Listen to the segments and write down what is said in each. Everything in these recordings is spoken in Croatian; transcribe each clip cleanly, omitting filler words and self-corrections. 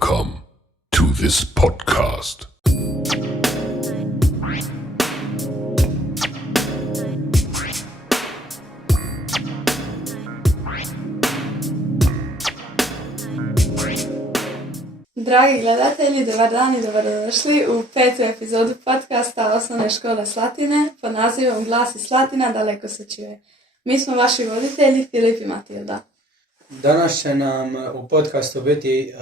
Welcome to this podcast. Dragi gledatelji, dobar dan i dobrodošli u 5. epizodu podcasta Osnovne škole Slatine pod nazivom Glas iz Slatina daleko se čuje. Mi smo vaši voditelji Filip i Matilda. Danas će nam u podcastu biti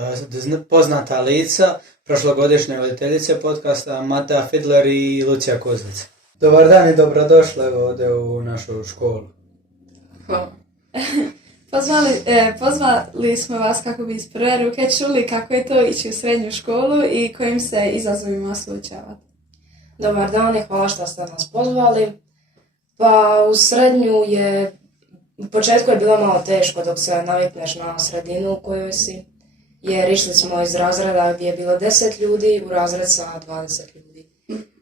poznata lica, prošlogodišnje voditeljice podcasta Mata Fidler i Lucija Kozlica. Dobar dan i dobrodošli ovdje u našu školu. Hvala. Pozvali smo vas kako bi iz prve ruke čuli kako je to ići u srednju školu i kojim se izazovima suočavate. Dobar dan i hvala što ste nas pozvali. Pa u srednju u početku je bilo malo teško dok se navikneš na sredinu u kojoj si, jer išli smo iz razreda gdje je bilo 10 ljudi u razred sa 20 ljudi.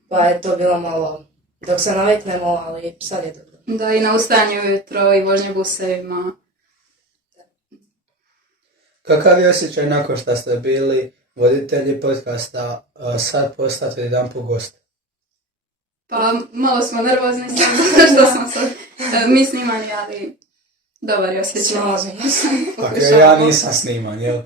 Pa je to bilo malo dok se naviknemo, ali sad je dobro. Da, i na ustajanju ujutro i vožnje busevima. Kakav je osjećaj nakon što ste bili voditelji podcasta, sad postati jedan po gost? Pa malo smo nervozni što smo sad mi snimani, ali dobar je osjećaj. Snalazimo se. Ok, ja nisam sniman, jel?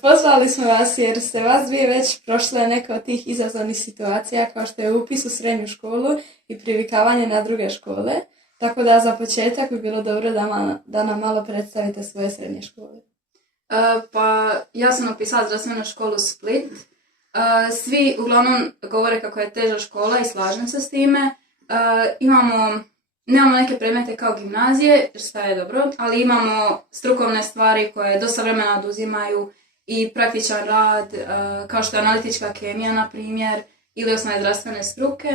Pozvali smo vas jer ste vas dvije već prošle neke od tih izazovnih situacija kao što je upis u srednju školu i privikavanje na druge škole. Tako da za početak bi bilo dobro da nam malo predstavite svoje srednje škole. Pa ja sam upisala zdravstvenu školu Split. Svi uglavnom govore kako je teža škola i slažem se s time. Nemamo neke predmete kao gimnazije, što je dobro, ali imamo strukovne stvari koje dosta vremena oduzimaju i praktičan rad, kao što je analitička kemija, na primjer, ili osnovne zdravstvene struke.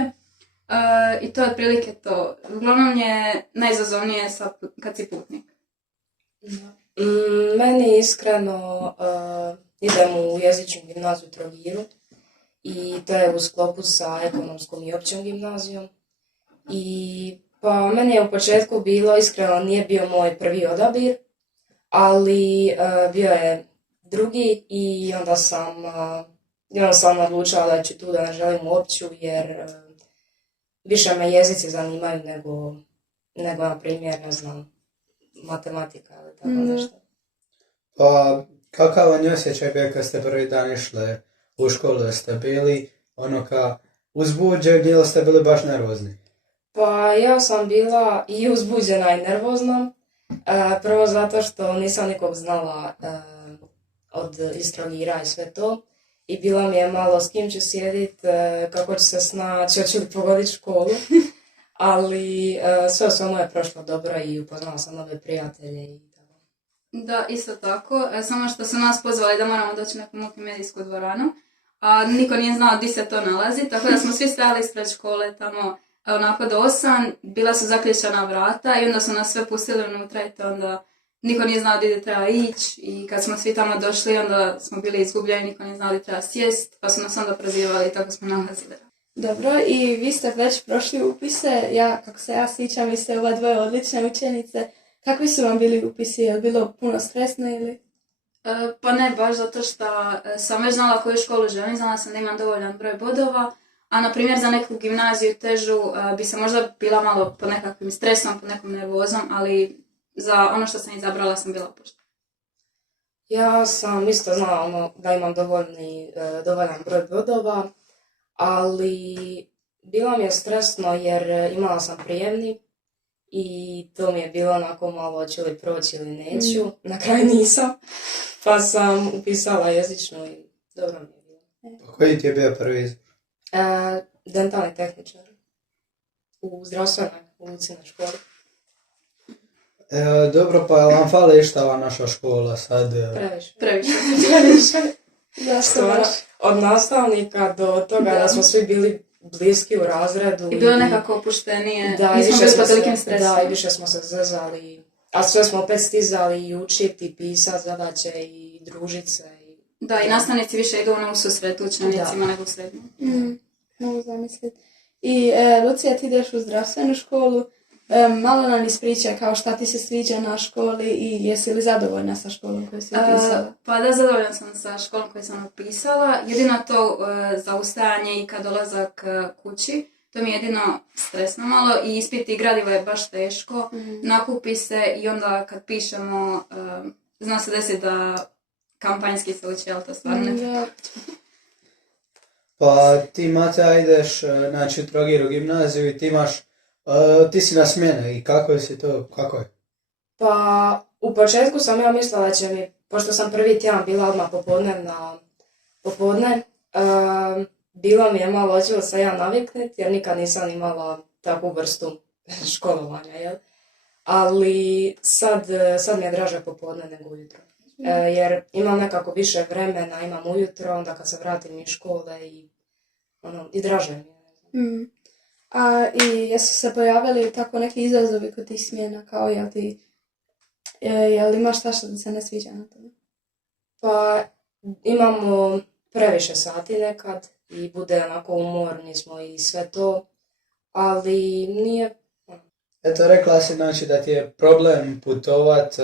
I to je otprilike to. Uglavnom je najizazovnije kad si putnik. Meni iskreno idem u jezičnu gimnaziju Trogiru i to je u sklopu sa ekonomskom i općom gimnazijom. I pa meni je u početku bilo, iskreno nije bio moj prvi odabir, ali bio je drugi i onda sam odlučila da ću tu da ne želim u opću jer više me jezici zanimaju nego na primjer, ne znam, matematika ili tako nešto. Pa kakav vam je osjećaj bio kad ste prvi dan išli u školu, da ste bili uzbuđeni ili ste bili baš nervozni? Pa ja sam bila i uzbuđena i nervozna. Prvo zato što nisam nikog znala iz Trogira i sve to. I bila mi je malo s kim ću sjedit, kako ću se snaći, hoću li pogoditi školu. Ali sve u svemu je prošlo dobro i upoznala sam nove prijatelje i tako. Da, isto tako. Samo što su nas pozvali da moramo doći u neku multimedijsku dvoranu, a niko nije znao gdje se to nalazi, tako da smo svi stajali ispred škole tamo onako do 8, bila su zaključana vrata i onda su nas sve pustili unutra i to onda niko nije znao gdje treba ići i kad smo svi tamo došli onda smo bili izgubljeni, niko nije znao gdje treba sjest, pa su nas onda prozivali i tako smo nalazili. Dobro, i vi ste već prošli upise, kako se ja sjećam, vi ste ova dvoje odlične učenice. Kakvi su vam bili upisi, je li bilo puno stresno ili? Pa ne baš, zato što sam već znala koju školu želim, znala sam da imam dovoljan broj bodova, a na primjer za neku gimnaziju težu bi se možda bila malo pod nekakvim stresom, pod nekom nervozom, ali za ono što sam izabrala sam bila poštena. Ja sam isto znala da imam dovoljan broj bodova, ali bilo mi je stresno jer imala sam prijemni i to mi je bilo onako malo hoću li proći ili neću. Na kraju nisam, pa sam upisala jezičnu i dobro mi je bilo. Koji ti je bio prvi izbor? Dentalni tehničar u zdravstvenoj u Lucinoj školi. Dobro, pa vam fali išta ova naša škola sad? Previše. Zašto baš? Od nastavnika do toga da smo svi bili bliski u razredu. I bilo nekako opuštenije, nismo bili pod tolikim stresom. Da, i više smo se zezali, a sve smo opet stizali i učiti, i pisati zadaće i družiti se. Da, i nastavnici više idu u susret učenicima nego u srednju. Mogu zamisliti. I Lucija, ti ideš u zdravstvenu školu. Malo nam ispričaj kao šta ti se sviđa na školi i jesi li zadovoljna sa školom koju si upisala? Pa da, zadovoljna sam sa školom koju sam upisala. Jedino to zaustajanje i kad dolazak kući, to mi je jedino stresno malo i ispiti gradivo je baš teško. Nakupi se i onda kad pišemo, zna se desiti da kampanjski se uči, ali to stvarno ne. Pa ti, Mate, ideš znači, u Trogiru gimnaziju i ti si na smjene i kako si to, kako je? Pa u početku sam ja mislila da će mi, pošto sam prvi tjedan bila odmah popodne, bilo mi je malo očilo se ja navikniti jer nikad nisam imala takvu vrstu školovanja, jel? Ali sad mi je draže popodne nego ujutro. Jer imam nekako više vremena, imam ujutro, onda kad se vratim iz škole i draže mi je. A i jesu se pojavili tako neki izazovi kod tih smjena, kao jel imaš šta što ti se ne sviđa na tome? Pa imamo previše sati nekad i bude onako umorni smo i sve to, ali nije. Eto, rekla si znači da ti je problem putovat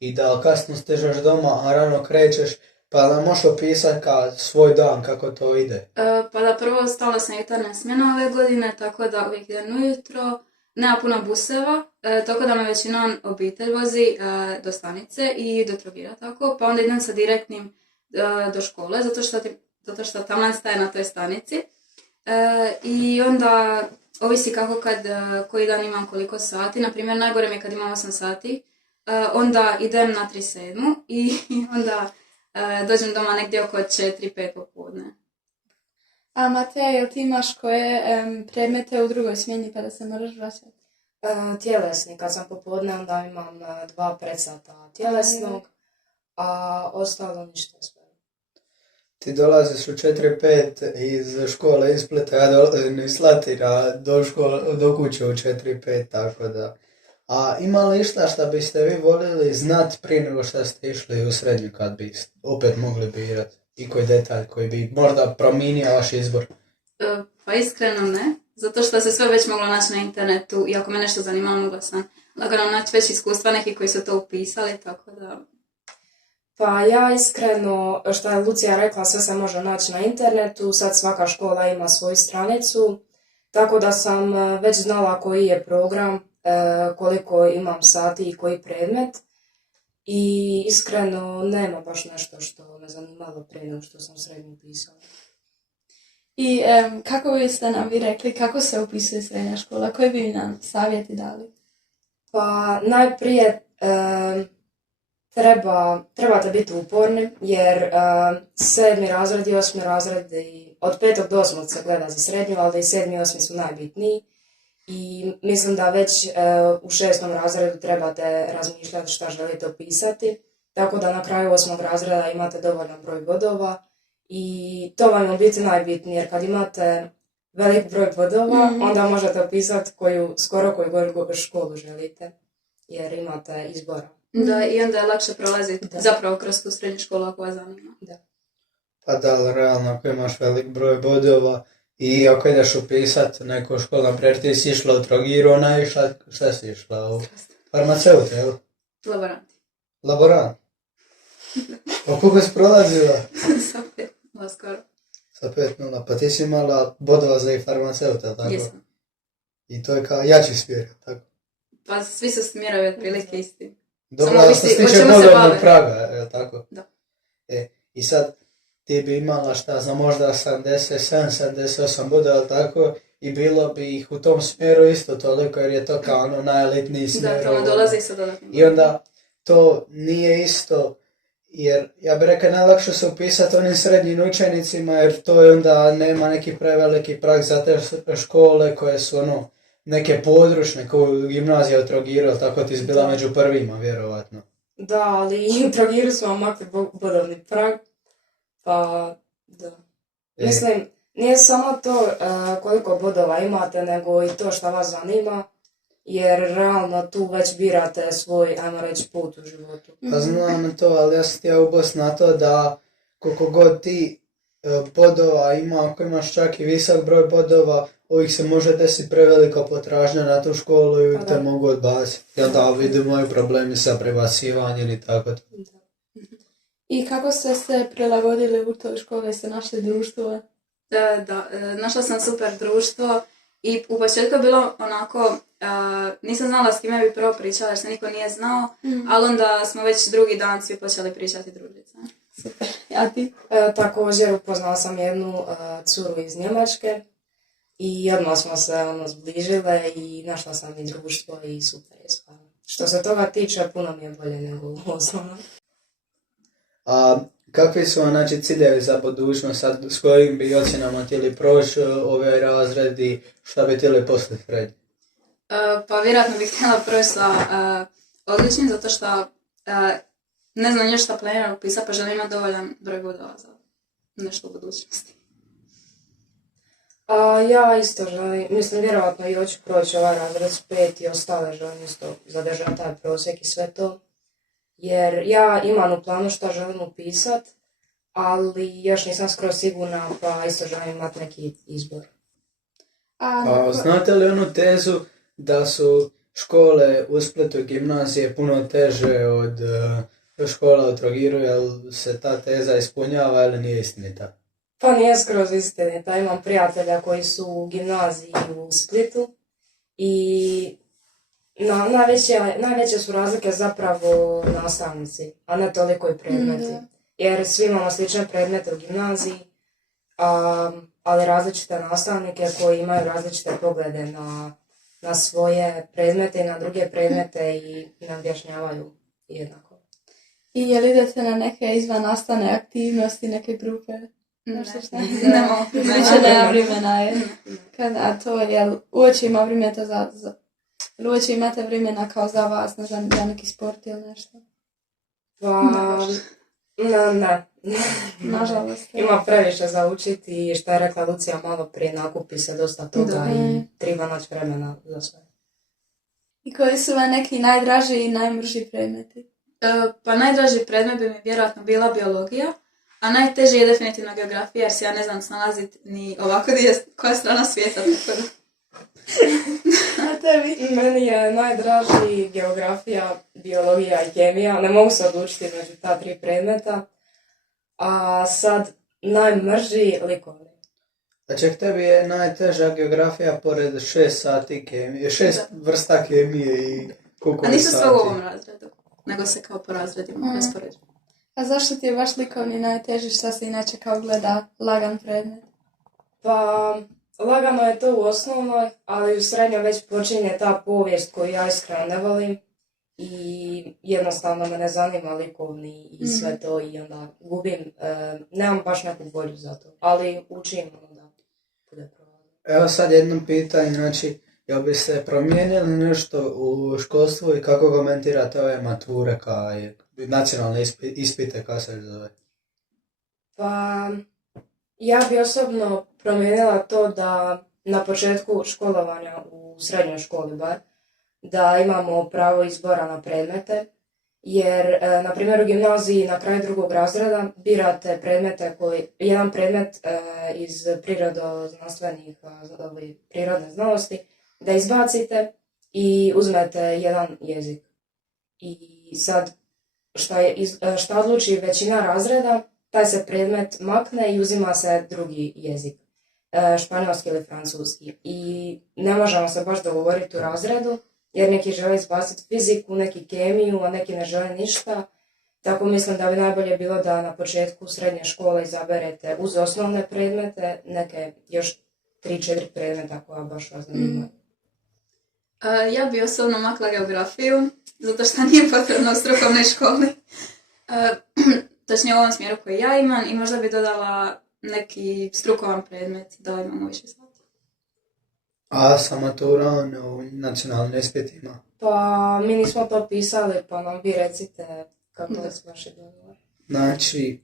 i da kasno stižeš doma, a rano krećeš, pa nam možeš opisati svoj dan, kako to ide? Pa da, prvo stala sam jutarnja smjena ove godine, tako da uvijek idem ujutro. Nema puno buseva, tako da me većinom obitelj vozi do stanice i do Trogira, tako. Pa onda idem sa direktnim do škole, zato što taman staje na toj stanici. I onda ovisi kako koji dan imam koliko sati. Naprimjer, najgore mi je kad imam 8 sati, onda idem na 3:07 i onda dođem doma negdje oko 4-5 popodne. A Mateja, jel ti imaš koje predmete u drugoj smjeni pa da se moraš vraćati? Tjelesni, kad sam popodne onda imam 2 predsata tjelesnog, a ostalo ništa sve. Ti dolaziš u 4-5 iz škole iz Splita, ja dolazim iz Slatira do kuće u 4-5, tako da. A ima li išta što biste vi voljeli znati prije nego što ste išli u srednju kad bi opet mogli birati? I koji detalj koji bi možda promijenio vaš izbor? Pa iskreno ne, zato što se sve već moglo naći na internetu i ako me nešto zanimalo mogla sam lagano naći već iskustva neki koji su to upisali, tako da. Pa ja iskreno, što je Lucija rekla, sve se može naći na internetu, sad svaka škola ima svoju stranicu, tako da sam već znala koji je program, koliko imam sati i koji predmet i iskreno nema baš nešto što me zanimalo prije nego što sam srednju upisala. I kako biste nam vi rekli kako se upisuje srednja škola, koji bi nam savjeti dali? Pa najprije trebate biti uporni jer 7. razred i 8. razred od 5. do 8. se gleda za srednju, ali i 7. i 8. su najbitniji. I mislim da već u 6. razredu trebate razmišljati šta želite upisati, tako da na kraju 8. razreda imate dovoljan broj bodova i to vam je u biti najbitnije jer kad imate velik broj bodova onda možete upisati skoro koju školu želite jer imate izbora. Da, i onda je lakše prolaziti zapravo kroz tu srednju školu ako vas zanima. Da. Pa da, ali realno ako imaš velik broj bodova i ako ideš upisat neku školu, naprijed ti si išla u Trogiru, ona je išla, šta si išla? U farmaceut, jel? Laboranti. Laborant? O koliko si prolazila? Sa 5, skoro. Sa 5:0, pa ti si imala bodova za i farmaceuta, tako? Jesam. I to je kao jači smjer, tako? Pa svi su smjerovi otprilike isti. Dobro, Samo da se ovisi o stiče čemu se bodovnog bave. praga, je tako? Da. I sad ti bi imala šta za možda 77-78 bodova, tako? I bilo bi ih u tom smjeru isto toliko, jer je to kao ono najelitniji smjer. Da, to dolazi sa dodatnim. I onda to nije isto, jer ja bih rekao najlakše se upisati onim srednjim učenicima, jer to je onda nema neki preveliki prag za te škole koje su ono neke područne, kao gimnazija u Trogiru, tako ti si bila među prvima, vjerovatno. Da, ali i u Trogiru su vam makli bodovni prag, pa da. Mislim, nije samo to koliko bodova imate, nego i to što vas zanima, jer realno tu već birate svoj, ajmo reći, put u životu. Pa znam to, ali ja sam htio ubos na to da koliko god ti bodova ima, ako imaš čak i visok broj bodova, uvijek se može desiti prevelika potražnja na tu školu i uvijek te mogu odbaciti. Jel da vidimo i problemi sa prebacivanjem i tako to. I kako ste se prilagodili u toj školi, ste našli društvo? Da, našla sam super društvo i u početku je bilo onako, nisam znala s kime bi prvo pričala jer se niko nije znao, ali onda smo već drugi dan svi počeli pričati družice. Super. A ti? Također upoznala sam jednu curu iz Njemačke i odmah smo se zbližile i našla sam i društvo i super je stvarno. Što se toga tiče, puno mi je bolje nego u osnovnom. A kakvi su znači ciljevi za budućnost, sad s kojim bi ocjenama htjeli proći ove razredi, šta bi htjeli poslije srednje? Pa vjerojatno bih htjela proći sa odličnim, zato što ne znam još šta planiram upisati, pa želim imati dovoljan broj bodova za nešto u budućnosti. Ja isto želim, mislim vjerojatno i hoću proći ovaj razred s 5 i ostale želim isto zadržati taj prosjek i sve to. Jer ja imam u planu što želim upisat, ali još nisam skoro sigurna, pa isto želim imati neki izbor. Znate li onu tezu da su škole u Splitu i gimnazije puno teže od škola u Trogiru, jel se ta teza ispunjava ili nije istinita? Pa nije skroz istinita, imam prijatelja koji su u gimnaziji u Splitu i najveće su razlike zapravo nastavnici, a ne toliko i predmeti. Jer svi imamo slične predmete u gimnaziji, ali različite nastavnike koji imaju različite poglede na svoje predmete i na druge predmete i ne objašnjavaju jednako. I je li idete na neke izvan nastavne aktivnosti, neke grupe? Više nema vremena je. A to je, uoči ima vremena uoči imate vremena kao za vas, ne znam, za neki sport ili nešto? Pa, ne. Nažalost. Ima previše za učiti i što je rekla Lucija malo prije, nakupi se dosta toga i treba naći vremena za sve. I koji su vam neki najdraži i najmrži predmeti? Pa najdraži predmet bi mi vjerojatno bila biologija, a najteži je definitivno geografija jer se ja ne znam snalaziti ni ovako gdje je koja strana svijeta. Tako da. A tebi? Meni je najdraži geografija, biologija i kemija. Ne mogu se odlučiti među ta 3 predmeta. A sad najmrži likovni. A ček, tebi je najteža geografija pored 6 sati kemije, 6 vrsta kemije i koliko sati? A nisu sve u ovom razredu, nego se kao po razredima raspoređuju. A zašto ti je baš likovni najteži, što se inače kao gleda lagan predmet? Pa, lagano je to u osnovnoj, ali u srednjoj već počinje ta povijest koju ja iskreno ne volim i jednostavno me ne zanima likovni i sve to i onda gubim, nemam baš neku volju za to, ali učim onda bude pravo. Evo sad jedno pitanje, znači, jel bi se promijenili nešto u školstvu i kako komentirate ove mature nacionalne ispite, kako se zove? Pa, ja bi osobno promijenila to da na početku školovanja u srednjoj školi bar, da imamo pravo izbora na predmete, jer, na primjer, u gimnaziji na kraju 2. razreda birate predmete jedan predmet iz prirodne znanosti, da izbacite i uzmete jedan jezik. I sad, šta odluči većina razreda, taj se predmet makne i uzima se drugi jezik, španjolski ili francuski. I ne možemo se baš dogovoriti u razredu, jer neki žele izbaciti fiziku, neki kemiju, a neki ne žele ništa. Tako mislim da bi najbolje bilo da na početku srednje škole izaberete uz osnovne predmete neke još 3-4 predmeta koja baš vas zanimaju. Ja bi osobno makla geografiju, zato što nije potrebno u strukovnoj školi. Točnije u ovom smjeru koji ja imam i možda bi dodala neki strukovan predmet da imamo više sati. A sa maturom u nacionalnim ispitima? Pa mi nismo to pisali, pa nam vi recite kako da su vaše dogovor. Znači,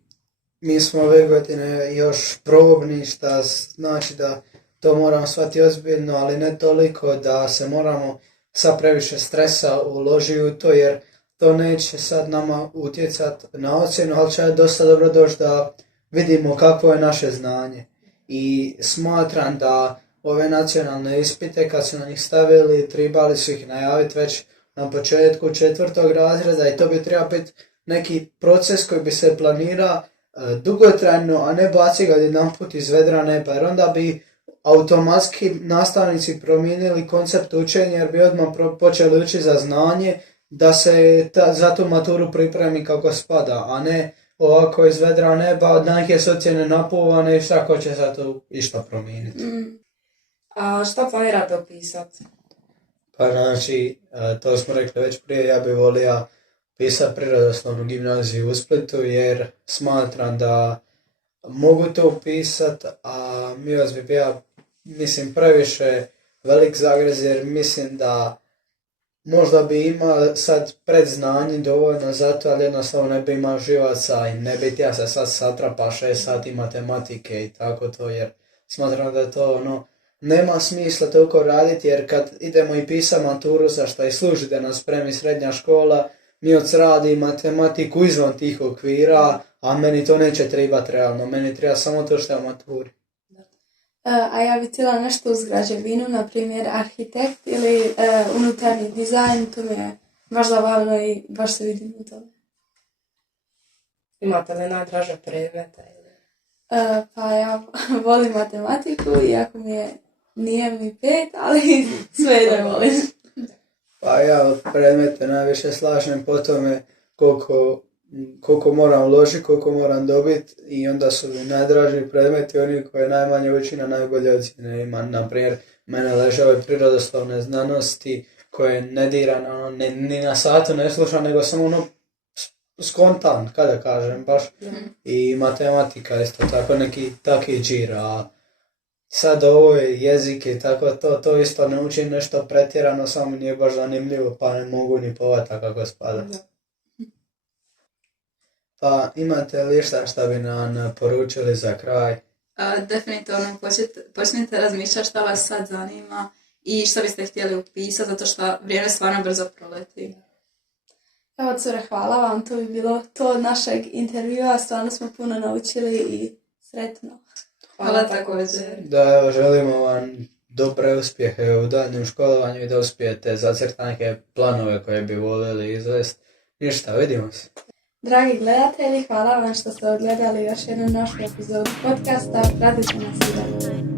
mi smo ove godine još probni, šta znači da to moramo shvatiti ozbiljno, ali ne toliko da se moramo sa previše stresa uložiti u to, jer to neće sad nama utjecati na ocjenu, ali će dosta dobro doći da vidimo kakvo je naše znanje. I smatram da ove nacionalne ispite, kad su na njih stavili, trebali su ih najaviti već na početku 4. razreda i to bi trebao biti neki proces koji bi se planira dugotrajno, a ne baci ga jedanput iz vedra neba, jer onda bi automatski nastavnici promijenili koncept učenja, jer bi odmah počeli učiti za znanje, da se za tu maturu pripremi kako spada, a ne ovako iz vedra neba, od neke su ocjene napuvane i šta ko će za to išta promijeniti. A šta planirate opisati? Pa znači, to smo rekli već prije, ja bih volio pisati prirodoslovnu gimnaziju u Splitu, jer smatram da mogu to upisati, a Mios bi bio, mislim, previše velik zagrez, jer mislim da možda bi imao sad predznanje dovoljno za to, ali jednostavno ne bi imao živaca i ne bi ja se sad satrapa 6 sati matematike i tako to, jer smatram da to nema smisla toliko raditi, jer kad idemo i pisati maturu, za što i služi da nas spremi srednja škola, Mioc radi matematiku izvan tih okvira, a meni to neće trebati realno, meni treba samo to što je u maturi. A ja bi htjela nešto uz građevinu, na primjer arhitekt ili unutarnji dizajn, to mi je baš zabavno i baš se vidim u tome. Imate li najdraže predmete? Pa ja volim matematiku, iako nije mi 5, ali sve da volim. Pa ja od predmete najviše slažem po tome koliko moram uložiti, koliko moram dobiti, i onda su mi najdraži predmeti oni koje najmanje uči na najbolje ocjene ima. Naprimjer, mene leže ove prirodoslovne znanosti koje ne diram, ni na satu ne slušam, nego samo skontan, kada kažem baš. I matematika isto tako, neki taki džira. Sad ovo je jezike, tako to isto ne učim nešto pretjerano, samo nije baš zanimljivo, pa ne mogu ni povata kako spada. Pa imate li šta bi nam poručili za kraj? Definitivno počnite razmišljati šta vas sad zanima i što biste htjeli upisati, zato što vrijeme stvarno brzo proleti. Evo cure, hvala vam, to bi bilo to od našeg intervjua, stvarno smo puno naučili i sretno. Hvala također. Da, evo, želimo vam dobre uspjehe u daljnjem školovanju i da uspijete zacrtati neke planove koje bi voljeli izvesti. Ništa, vidimo se. Dragi gledatelji, hvala vam što ste odgledali još jednu našu epizodu podcasta. Pratite nas i dalje.